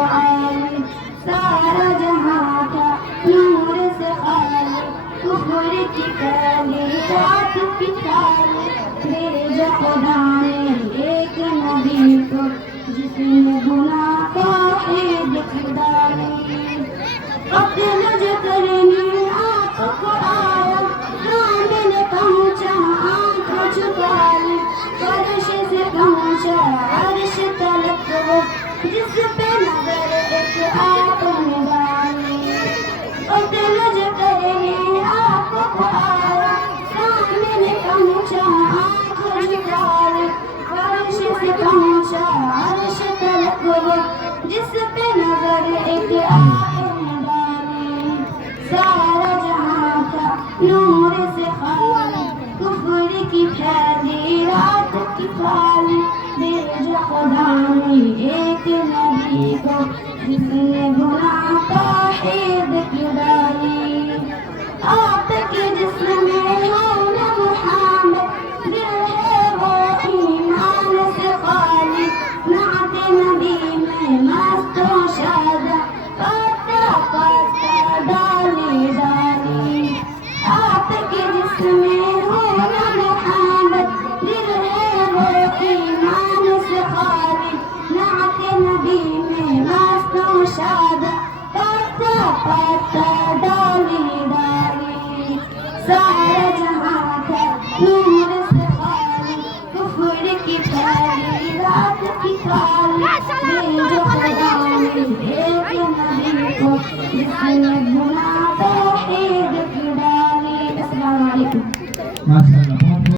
عالم سارا جہاں تھا نور سے خالی کفر کی پہلی رات کی تالی بھیجا خدا نے ایک نبی کو جس نے گناہ کا عید ڈالی قتل جو کرنے آپ کو آیا کامل پہنچا آنکھوں چھپا لی فرش سے پہنچا عرش تلک وہ جس پہ نظر ایک آپ نے ڈالی قتل جو کرنے آپ کو آیا کامل پہنچا آنکھوں چھپا لی فرش سے پہنچا عرش تلک وہ جس پہ نظر ایک آپ سارا جہاں تھا نور سے خالی کفر کی پھیلی رات کی کالی بھیجا خدا نے ایک نبی کو جس نے گناہ کا عید کی ڈالی آپ کے جسم میں ہو نہ محمد دل ہے وہ ایمان سے خالی نعت نبی میں مست و شادہ پتا پتا ڈالی ڈالی آپ کے جسم میں ہو نہ محمد دل ہے وہ ایمان سے خالی نعت نبی میں مست و شادہ پتا پتا ڈالی ڈالی سارا جہاں تھا نور سے خالی کفر کی پھیلی رات کی کالی بھیجا خدا نے ایک نبی کو جس نے